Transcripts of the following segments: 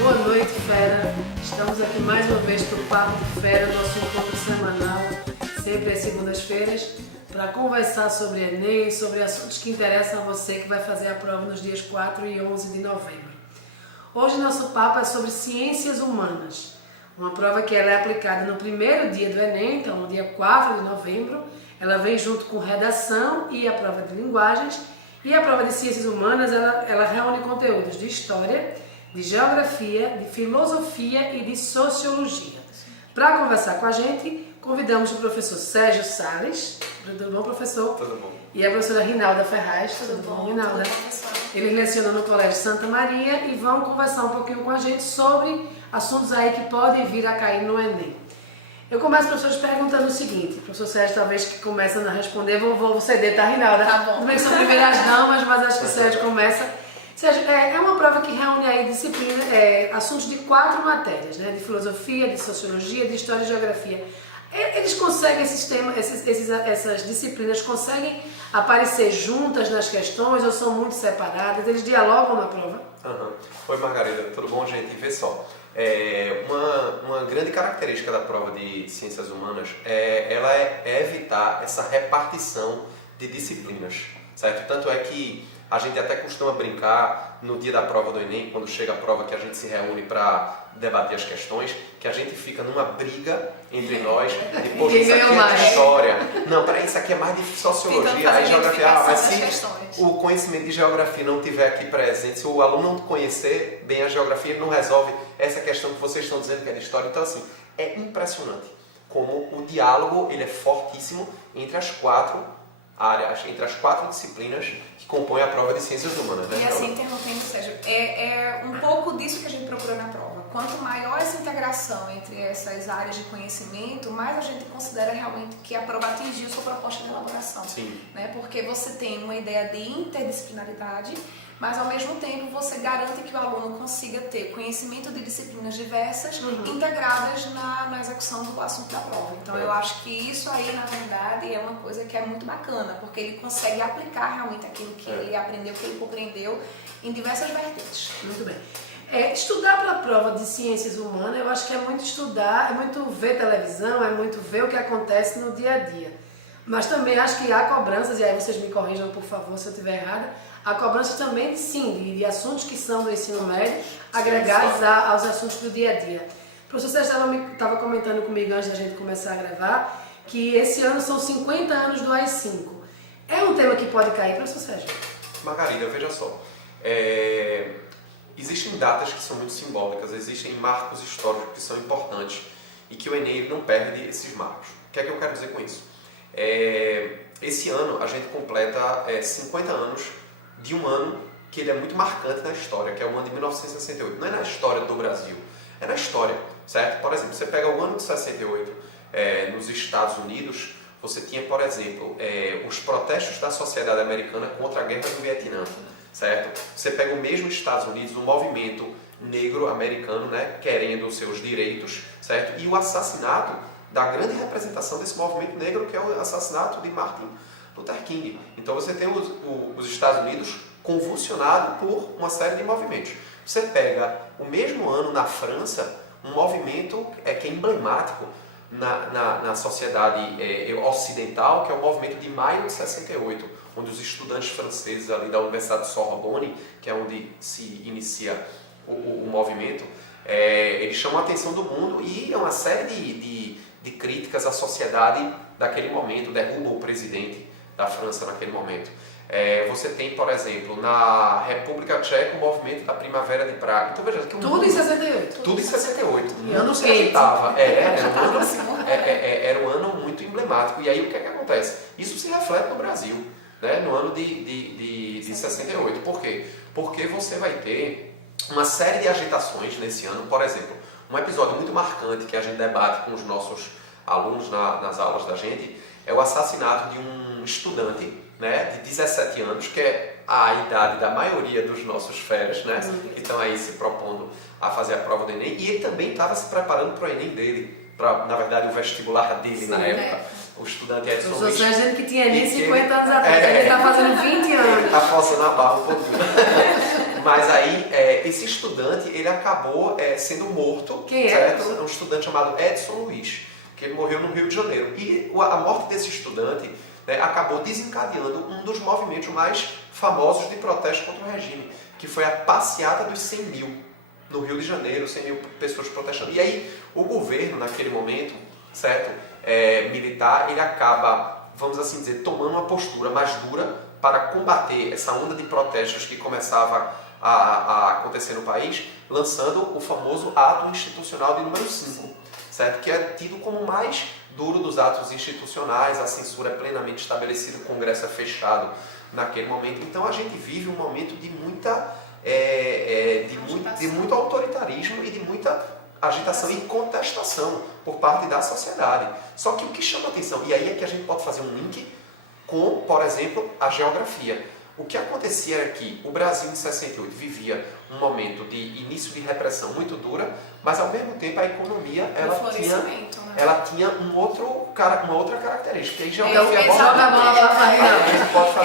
Boa noite, fera. Estamos aqui mais uma vez para o Papo de Fera, nosso encontro semanal, sempre às segundas-feiras, para conversar sobre Enem, sobre assuntos que interessam a você que vai fazer a prova nos dias 4 e 11 de novembro. Hoje nosso papo é sobre ciências humanas, uma prova que ela é aplicada no primeiro dia do Enem, então no dia 4 de novembro. Ela vem junto com redação e a prova de linguagens, e a prova de ciências humanas ela reúne conteúdos de história, de geografia, de filosofia e de sociologia. Para conversar com a gente, convidamos o professor Sérgio Salles. Tudo bom, professor? Tudo bom. E a professora Rinalda Ferraz. Tudo bom, Rinalda? Eles lecionam no Colégio Santa Maria e vão conversar um pouquinho com a gente sobre assuntos aí que podem vir a cair no Enem. Eu começo, professores, perguntando o seguinte. O professor Sérgio, talvez que começa a responder, vou ceder, tá, Rinalda? Tá bom. Tudo bem que são primeiras damas, mas acho que o Sérgio começa. Sérgio, é uma prova que reúne aí disciplina, assuntos de 4 matérias, né? De filosofia, de sociologia, de história e geografia. Eles conseguem, essas disciplinas conseguem aparecer juntas nas questões ou são muito separadas? Eles dialogam na prova? Oi, Margarida, tudo bom, gente? Vê só, uma grande característica da prova de ciências humanas ela é evitar essa repartição de disciplinas, certo? Tanto é que a gente até costuma brincar no dia da prova do Enem, quando chega a prova que a gente se reúne para debater as questões, que a gente fica numa briga entre nós, e poxa, isso aqui é de história, não, peraí, isso aqui é mais de sociologia, aí geografia, mas se o conhecimento de geografia não estiver aqui presente, se o aluno não conhecer bem a geografia, ele não resolve essa questão que vocês estão dizendo que é de história. Então, assim, é impressionante como o diálogo ele é fortíssimo entre as 4 áreas, entre as 4 disciplinas que compõem a prova de ciências humanas, né? E assim, interrompendo, Sérgio, é um pouco disso que a gente procura na prova. Quanto maior essa integração entre essas áreas de conhecimento, mais a gente considera realmente que a prova atingiu sua proposta de elaboração. Sim. Né? Porque você tem uma ideia de interdisciplinaridade, mas ao mesmo tempo você garante que o aluno consiga ter conhecimento de disciplinas diversas integradas na execução do assunto da prova. Então eu acho que isso aí, na verdade, é uma coisa que é muito bacana, porque ele consegue aplicar realmente aquilo que ele aprendeu, que ele compreendeu em diversas vertentes. Muito bem. Estudar para a prova de ciências humanas, eu acho que é muito estudar, é muito ver televisão, é muito ver o que acontece no dia a dia. Mas também acho que há cobranças, e aí vocês me corrijam, por favor, se eu estiver errada, há cobranças também, sim, de assuntos que são do ensino médio, agregados aos assuntos do dia a dia. O professor Sérgio estava comentando comigo antes da gente começar a gravar, que esse ano são 50 anos do AI-5. É um tema que pode cair, professor Sérgio? Margarida, veja só, existem datas que são muito simbólicas, existem marcos históricos que são importantes e que o Enem não perde esses marcos. O que é que eu quero dizer com isso? Esse ano a gente completa 50 anos de um ano que ele é muito marcante na história, que é o ano de 1968. Não é na história do Brasil, é na história, certo? Por exemplo, você pega o ano de 68, nos Estados Unidos, você tinha, por exemplo, os protestos da sociedade americana contra a guerra do Vietnã, certo? Você pega o mesmo Estados Unidos, o movimento negro americano, né, querendo os seus direitos, certo? E o assassinato da grande representação desse movimento negro, que é o assassinato de Martin Luther King. Então você tem os Estados Unidos convulsionado por uma série de movimentos. Você pega o mesmo ano na França, um movimento que é emblemático na sociedade ocidental, que é o movimento de maio de 68, onde os estudantes franceses ali da Universidade de Sorbonne, que é onde se inicia o movimento, eles chamam a atenção do mundo e é uma série de críticas à sociedade daquele momento, derrubam o presidente da França naquele momento. Você tem, por exemplo, na República Tcheca, o movimento da Primavera de Praga. Então, veja, que Tudo em 68. Tudo em 68. E ano se quente. agitava. Era um ano muito emblemático. E aí, o que é que acontece? Isso se reflete no Brasil, né? No ano de 68. Por quê? Porque você vai ter uma série de agitações nesse ano. Por exemplo, um episódio muito marcante que a gente debate com os nossos alunos nas aulas da gente é o assassinato de um estudante, né, de 17 anos, que é a idade da maioria dos nossos feras, né, que estão aí se propondo a fazer a prova do Enem, e ele também estava se preparando para o Enem dele, para, na verdade, o vestibular dele. Sim, na época. O estudante Edson Luiz. Dizendo que tinha Enem 50 anos atrás, ele está fazendo 20 anos. tá forçando a barra um pouquinho. Mas aí, esse estudante, ele acabou sendo morto. Quem é? Certo? Um estudante chamado Edson Luiz, que ele morreu no Rio de Janeiro. E a morte desse estudante, né, acabou desencadeando um dos movimentos mais famosos de protesto contra o regime, que foi a passeata dos 100 mil no Rio de Janeiro, 100 mil pessoas protestando. E aí, o governo, naquele momento, certo, militar, ele acaba, vamos assim dizer, tomando uma postura mais dura para combater essa onda de protestos que começava a acontecer no país, lançando o famoso ato institucional de número 5, certo? Que é tido como o mais duro dos atos institucionais, a censura é plenamente estabelecida, o Congresso é fechado naquele momento. Então a gente vive um momento de muito autoritarismo e de muita agitação e contestação por parte da sociedade. Só que o que chama a atenção, e aí é que a gente pode fazer um link com, por exemplo, a geografia. O que acontecia era que o Brasil em 68 vivia um momento de início de repressão muito dura, mas ao mesmo tempo a economia ela tinha uma outra característica. E aí geografia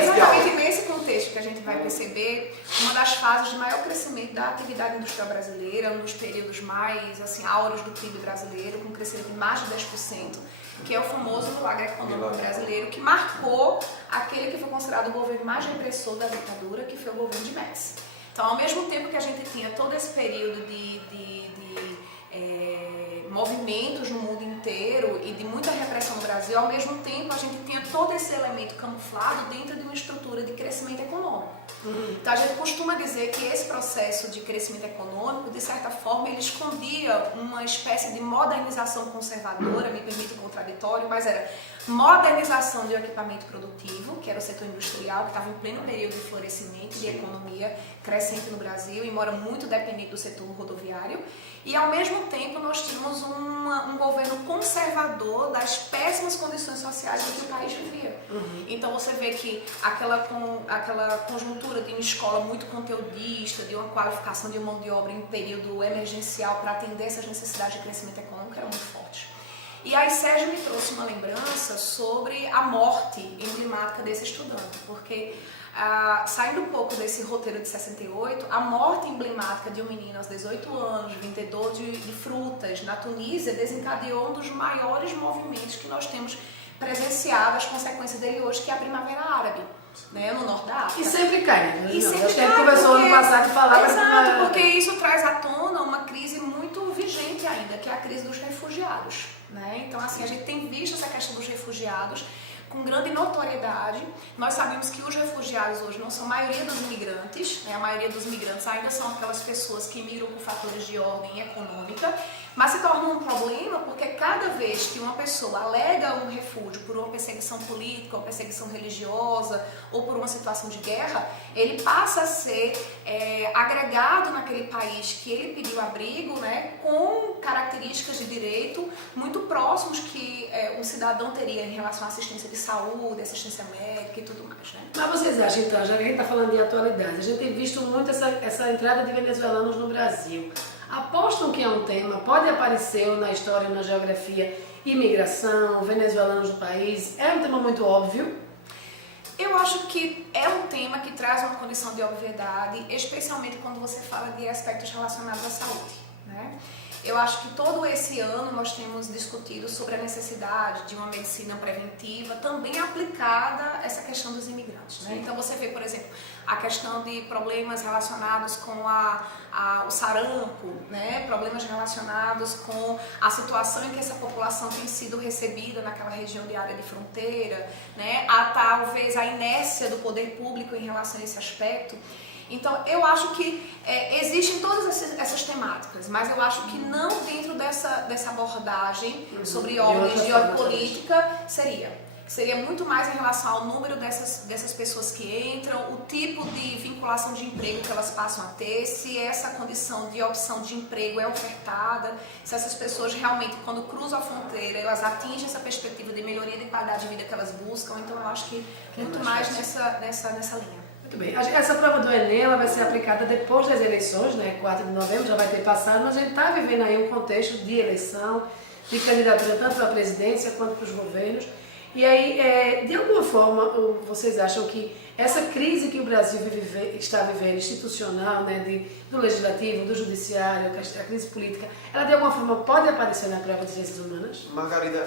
exatamente nesse contexto que a gente vai perceber uma das fases de maior crescimento da atividade industrial brasileira, um dos períodos mais áureos do PIB brasileiro, com um crescimento de mais de 10%. Que é o famoso milagre econômico brasileiro, que marcou aquele que foi considerado o governo mais repressor da ditadura, que foi o governo de Médici. Então, ao mesmo tempo que a gente tinha todo esse período de movimentos no mundo inteiro e de muita repressão no Brasil, ao mesmo tempo a gente tinha todo esse elemento camuflado dentro de uma estrutura de crescimento econômico. Então a gente costuma dizer que esse processo de crescimento econômico, de certa forma, ele escondia uma espécie de modernização conservadora, me permite o contraditório, mas era modernização de equipamento produtivo, que era o setor industrial, que estava em pleno período de florescimento de economia crescente no Brasil, embora muito dependente do setor rodoviário, e ao mesmo tempo nós tínhamos um governo conservador das péssimas condições sociais em que o país vivia. Então você vê que aquela conjuntura de uma escola muito conteudista, de uma qualificação de mão de obra em período emergencial para atender essas necessidades de crescimento econômico era muito forte. E aí Sérgio me trouxe uma lembrança sobre a morte emblemática desse estudante, porque saindo um pouco desse roteiro de 68, a morte emblemática de um menino aos 18 anos, vendedor de frutas na Tunísia, desencadeou um dos maiores movimentos que nós temos presenciado, as consequências dele hoje, que é a Primavera Árabe. Né, no norte da África. E sempre cai, né? E sempre a gente conversou ano passado e falava... Exato, porque isso traz à tona uma crise muito vigente ainda, que é a crise dos refugiados. Né? Então, assim, a gente tem visto essa questão dos refugiados com grande notoriedade. Nós sabemos que os refugiados hoje não são a maioria dos imigrantes, né? A maioria dos imigrantes ainda são aquelas pessoas que migram por fatores de ordem econômica, mas se torna um problema porque cada vez que uma pessoa alega um refúgio por uma perseguição política, ou perseguição religiosa, ou por uma situação de guerra, ele passa a ser agregado naquele país que ele pediu abrigo, né, com características de direito muito próximos que um cidadão teria em relação à assistência de saúde, assistência médica e tudo mais. Né? Mas vocês acham, então, já que a gente está falando de atualidade, a gente tem visto muito essa entrada de venezuelanos no Brasil. Apostam que é um tema, pode aparecer na história, na geografia, imigração, venezuelanos no país, é um tema muito óbvio? Eu acho que é um tema que traz uma condição de obviedade, especialmente quando você fala de aspectos relacionados à saúde, né? Eu acho que todo esse ano nós temos discutido sobre a necessidade de uma medicina preventiva também aplicada a essa questão dos imigrantes, né? Então você vê, por exemplo, a questão de problemas relacionados com o sarampo, né? Problemas relacionados com a situação em que essa população tem sido recebida naquela região de área de fronteira, né? Talvez a inércia do poder público em relação a esse aspecto. Então, eu acho que existem todas essas temáticas, mas eu acho que não dentro dessa abordagem sobre ordem geopolítica seria muito mais em relação ao número dessas pessoas que entram, o tipo de vinculação de emprego que elas passam a ter, se essa condição de opção de emprego é ofertada, se essas pessoas realmente, quando cruzam a fronteira, elas atingem essa perspectiva de melhoria de qualidade de vida que elas buscam. Então, eu acho que muito mais nessa linha. Muito bem. Essa prova do Enem ela vai ser aplicada depois das eleições, né? 4 de novembro já vai ter passado, mas a gente está vivendo aí um contexto de eleição, de candidatura tanto para a presidência quanto para os governos. E aí, de alguma forma, vocês acham que essa crise que o Brasil está vivendo, institucional, né, do legislativo, do judiciário, a crise política, ela de alguma forma pode aparecer na prova de ciências humanas? Margarida,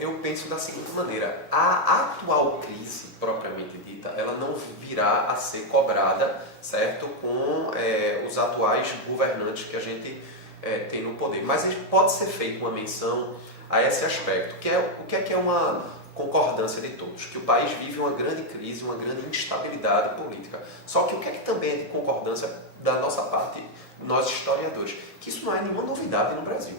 eu penso da seguinte maneira: a atual crise, propriamente dita, ela não virá a ser cobrada, certo, com os atuais governantes que a gente tem no poder. Mas pode ser feita uma menção a esse aspecto, o que é uma concordância de todos, que o país vive uma grande crise, uma grande instabilidade política. Só que o que também é de concordância da nossa parte, nós historiadores, que isso não é nenhuma novidade no Brasil.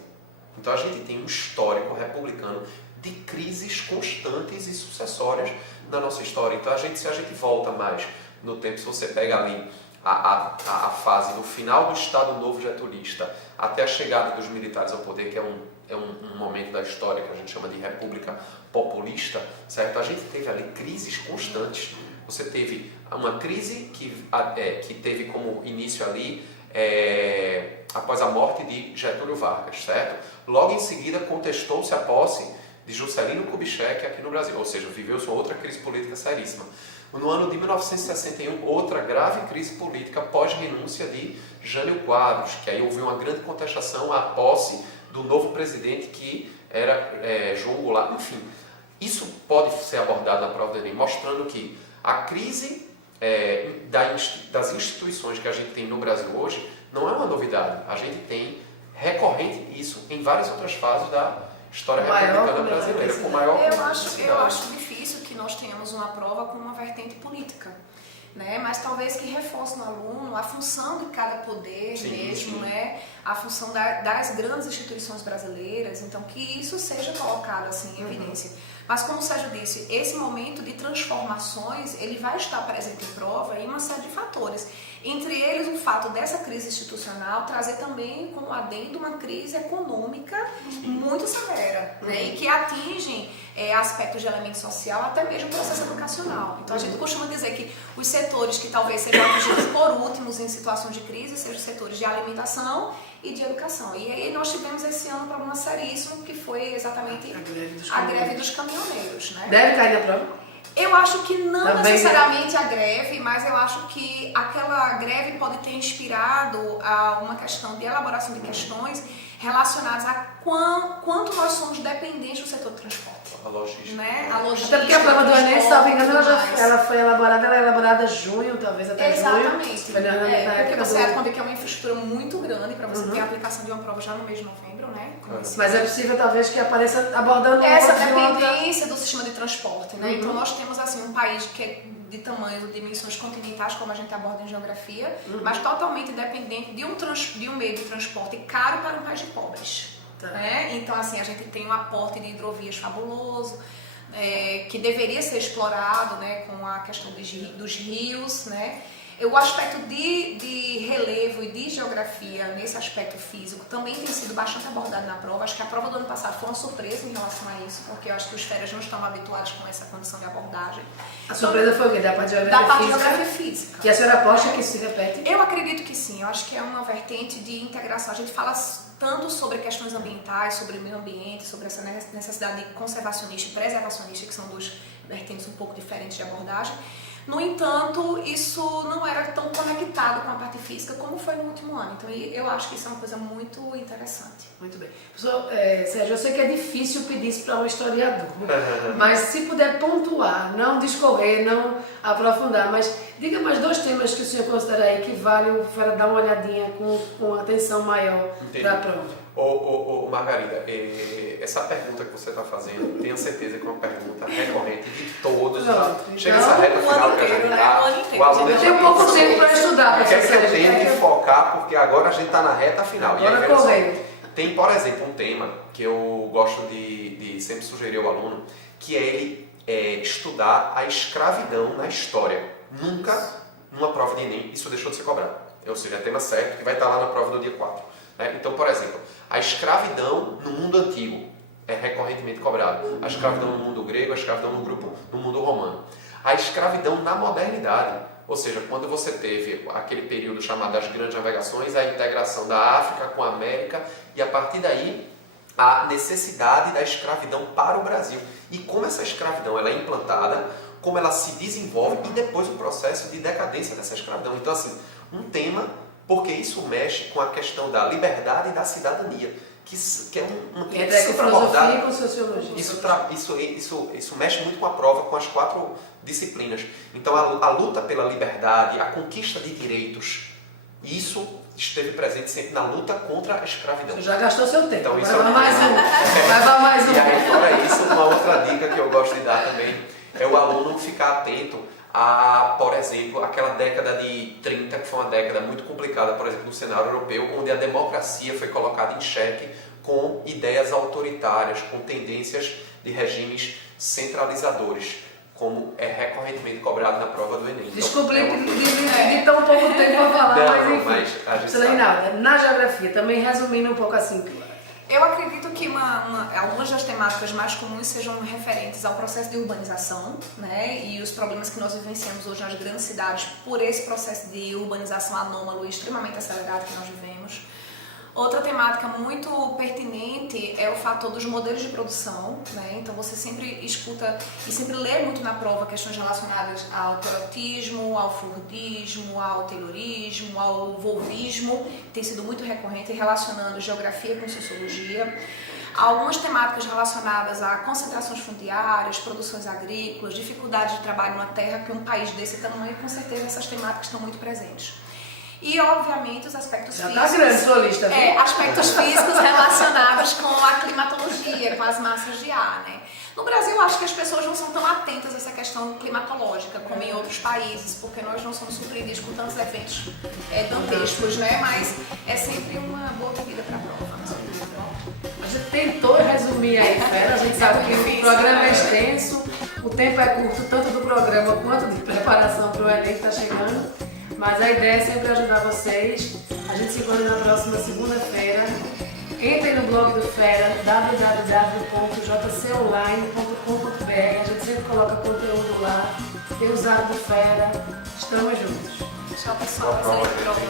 Então a gente tem um histórico republicano de crises constantes e sucessórias na nossa história. Então se a gente volta mais no tempo, se você pega ali a fase no final do Estado Novo Getulista até a chegada dos militares ao poder, que é um momento da história que a gente chama de República Populista, certo? A gente teve ali crises constantes. Você teve uma crise que teve como início ali após a morte de Getúlio Vargas, certo? Logo em seguida contestou-se a posse de Juscelino Kubitschek aqui no Brasil, ou seja, viveu-se outra crise política seríssima. No ano de 1961, outra grave crise política pós-renúncia de Jânio Quadros, que aí houve uma grande contestação à posse do novo presidente, que era João Goulart. Enfim, isso pode ser abordado na prova do Enem, mostrando que a crise das instituições que a gente tem no Brasil hoje não é uma novidade. A gente tem recorrente isso em várias outras fases da história republicana brasileira, com maior eu acho difícil que nós tenhamos uma prova com uma vertente política, né? Mas talvez que reforce no aluno a função de cada poder, sim, mesmo, sim, né? A função das grandes instituições brasileiras, então que isso seja colocado assim em evidência. Mas como o Sérgio disse, esse momento de transformações, ele vai estar presente em prova em uma série de fatores. Entre eles, o fato dessa crise institucional trazer também como adendo uma crise econômica muito severa, né? E que atingem aspectos de elemento social, até mesmo o processo educacional. Então a gente costuma dizer que os setores que talvez sejam atingidos por últimos em situações de crise sejam os setores de alimentação e de educação. E aí nós tivemos esse ano um problema seríssimo, que foi exatamente a greve dos caminhoneiros, né? Deve cair na prova? Eu acho que não também necessariamente a greve, mas eu acho que aquela greve pode ter inspirado a uma questão de elaboração de questões relacionadas a quanto nós somos dependentes do setor do transporte. A logística. Né? A logística. Até porque a prova do Enem, se não me engano, ela foi elaborada junho, talvez até exatamente. Junho. Porque você adquire que é uma infraestrutura muito grande para você ter a aplicação de uma prova já no mês de novembro, né? Mas é possível talvez que apareça abordando essa dependência do sistema de transporte, né? Então nós temos assim um país que é de tamanhos ou dimensões continentais, como a gente aborda em geografia, mas totalmente dependente de um meio de transporte caro para um país de pobres. Tá. Né? Então assim, a gente tem um aporte de hidrovias fabuloso, que deveria ser explorado, né, com a questão dos rios, né? O aspecto de relevo e de geografia nesse aspecto físico também tem sido bastante abordado na prova. Acho que a prova do ano passado foi uma surpresa em relação a isso, porque eu acho que os férias não estão habituados com essa condição de abordagem. A surpresa foi o quê? Da parte de geografia física? E a senhora aposta que isso se repete? Eu acredito que sim. Eu acho que é uma vertente de integração. A gente fala tanto sobre questões ambientais, sobre o meio ambiente, sobre essa necessidade de conservacionista e preservacionista, que são duas vertentes um pouco diferentes de abordagem. No entanto, isso não era tão conectado com a parte física como foi no último ano. Então, eu acho que isso é uma coisa muito interessante. Muito bem. Professor Sérgio, eu sei que é difícil pedir isso para um historiador, mas se puder pontuar, não discorrer, não aprofundar, mas diga mais 2 temas que o senhor considera aí que vale para dar uma olhadinha com atenção maior para a prova. Margarida, essa pergunta que você está fazendo, tenho certeza que é uma pergunta recorrente de todos. Chega essa reta final que a gente está. O aluno tem pouco tempo para estudar. Eu tenho que focar, porque agora a gente está na reta final. Agora correndo. Tem, por exemplo, um tema que eu gosto de sempre sugerir ao aluno, que é ele estudar a escravidão na história. Nunca, numa prova de Enem, isso deixou de ser cobrado. Ou seja, é tema certo, que vai estar lá na prova do dia 4. Então, por exemplo, a escravidão no mundo antigo é recorrentemente cobrada. A escravidão no mundo grego, a escravidão no mundo romano. A escravidão na modernidade, ou seja, quando você teve aquele período chamado das grandes navegações, a integração da África com a América, e a partir daí a necessidade da escravidão para o Brasil e como essa escravidão ela é implantada, como ela se desenvolve e depois o processo de decadência dessa escravidão. Então, assim, um tema, porque isso mexe com a questão da liberdade e da cidadania, que é um tema que com filosofia e com sociologia. Isso mexe muito com a prova, com as 4 disciplinas. Então, a luta pela liberdade, a conquista de direitos, isso esteve presente sempre na luta contra a escravidão. Você já gastou seu tempo, então, isso vai dar mais um. Vai dar mais um. E aí, fora isso, uma outra dica que eu gosto de dar também é o aluno ficar atento a, por exemplo, aquela década de 30, que foi uma década muito complicada, por exemplo, no cenário europeu, onde a democracia foi colocada em xeque com ideias autoritárias, com tendências de regimes centralizadores, como é recorrentemente cobrado na prova do Enem. Desculpe de tão pouco tempo para falar, mas enfim. A gente Reinalda, na geografia, também resumindo um pouco assim, eu acredito que algumas das temáticas mais comuns sejam referentes ao processo de urbanização, né, e os problemas que nós vivenciamos hoje nas grandes cidades por esse processo de urbanização anômalo e extremamente acelerado que nós vivemos. Outra temática muito pertinente é o fator dos modelos de produção, né? Então você sempre escuta e sempre lê muito na prova questões relacionadas ao perotismo, ao fordismo, ao taylorismo, ao volvismo, tem sido muito recorrente relacionando geografia com sociologia. Há algumas temáticas relacionadas a concentrações fundiárias, produções agrícolas, dificuldade de trabalho na terra, que um país desse tamanho, com certeza essas temáticas estão muito presentes. E, obviamente, os aspectos físicos... Já está grande sua lista, viu? Aspectos físicos relacionados com a climatologia, com as massas de ar, né? No Brasil, eu acho que as pessoas não são tão atentas a essa questão climatológica como em outros países, porque nós não somos surpreendidos com tantos eventos dantescos, né? Mas é sempre uma boa pedida para a prova. A gente tentou resumir aí, Fera. A gente sabe que o programa é extenso, o tempo é curto, tanto do programa quanto de preparação para o Enem que está chegando. Mas a ideia é sempre ajudar vocês. A gente se encontra na próxima segunda-feira. Entrem no blog do Fera, www.jconline.com.br. A gente sempre coloca conteúdo lá. Tem usado do Fera. Estamos juntos. Tchau, pessoal. Excelente prova.